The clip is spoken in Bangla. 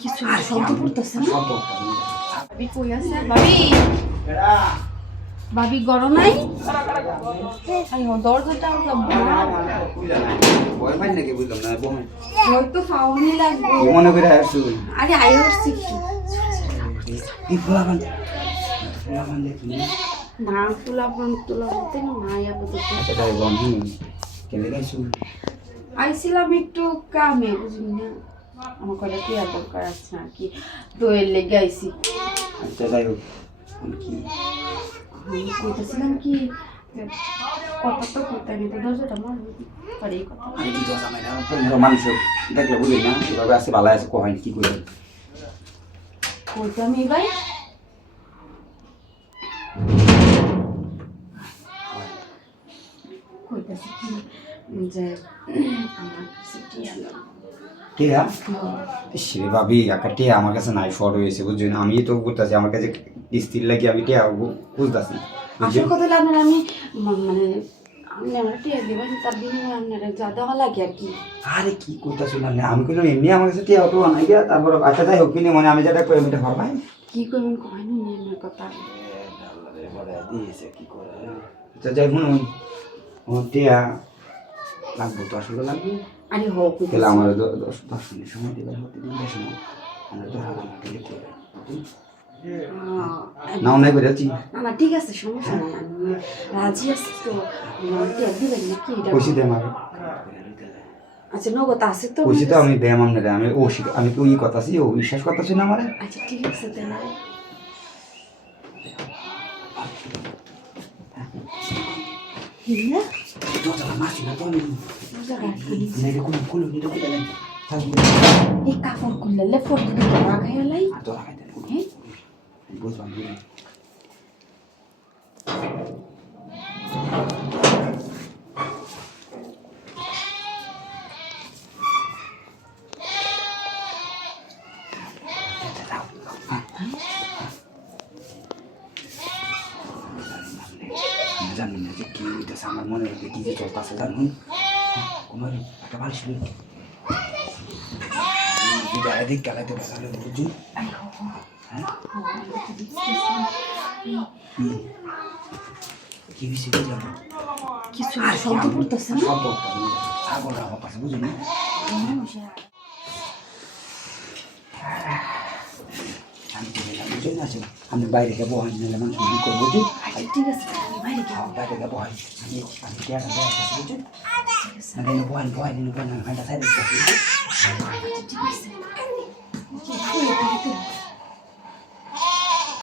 কিছু শব্দ করতেছে না? ভাবি কই আছে? ভাবি ভাবি গরম নাই? দরজাটা ভয় পাই নাকি বুঝলাম না বহন হয়তো ফাউনি লাগবে। কি মনে করে আসছো? আরে আই হচ্ছে কি ফলাবান ফলাবান দেখি না তুলা বলতে না আপাতত আচ্ছা তাই বন্ধু কেন গাইছো? আইছিলাম একটু কামে বুঝলি না, আমার কটা কেয়ার দরকার আছে আর কি, তো এর লেগে আইছি। আচ্ছা যাই হোক কি আমি কইতেছিলাম কি কথা তো কইতে আমি তো দরজাটা মারবো পারে এই কথা। আমি কি দোষা মাইনা তোমরা মানুষ দেখলে বুঝি না এভাবে আছে ভালো আছে কয় কি কইবে কইতে আমি ভাই কইতেছি কি যে আমার কাছে টিয়া না। টিয়া ইসরে ভাবি একটা টিয়া আমার কাছে নাই শর্ট হয়েছে বুঝছো না, আমি তো করতেছি আমার কাছে কিস্তির লাগি আমি টিয়া বুঝতেছি আসল কথা হলো আপনার আমি মানে আমি আমার টিয়া দেবেন তার বিনিময়ে আপনার যা দেওয়া লাগে আর কি। আরে কি করতেছো না আমি কইলাম এমনি আমার কাছে টিয়া অটো আনাই গিয়া তারপর আচ্ছা যাই হোক কিনে মানে আমি যেটা কই আমি এটা ভাবাই কি করবেন কমাই নি আমার কথা। দিয়েছে কি করে আচ্ছা যাই শুনুন আমার টিয়া লাগবো তো আসলে লাগবে আরে হোক তাহলে আমার 10 মিনিট সময় দেবেন হতে দিন সময় আমরা 10,000 টাকা দিলে করে নাও নাই করে আছি না ঠিক আছে সমস্যা নাই, আমি রাজি আছি তো টিয়া দিবেন নাকি এটা কইছি দে আমার আচ্ছা নগদ আছে তো কইছি তো আমি দেম আমনে আমি ও আমি তো ওই কথা আছি ও বিশ্বাস করতেছি না আমারে আচ্ছা ঠিক আছে তাহলে হিনা দরজা মারছি না তো আমি নেড়ে খুলে নিতে কইলেন এই কাপড় খুললে লেফট দিকে রাখাই লাই আর তো লাগাই দেন হ্যাঁ বুঝলাম জানি না যে কি হইতেছে আমার মনের মধ্যে কি যে চলতেছে জানুন তোমার একটা বালিশ নেই বিদায় দিক গেলাইতে বসালে বুঝছি হ্যাঁ কি হয়েছে বুঝলাম কিছু শব্দ করতেছে না? শব্দ ছাগল আমার পাশে বুঝলি না আমি তো গেলাম বুঝলি না আমি বাইরে যাবো হয় নিলে মানুষ কি করবো বুঝলি আচ্ছা ঠিক আছে আমি বাইরে গেলাম। বাইরে যাবো হয় আমি টেয়ারা দেওয়া আছে বুঝলি মানে বয় না ভাইটা সাইড আচ্ছা ঠিক আছে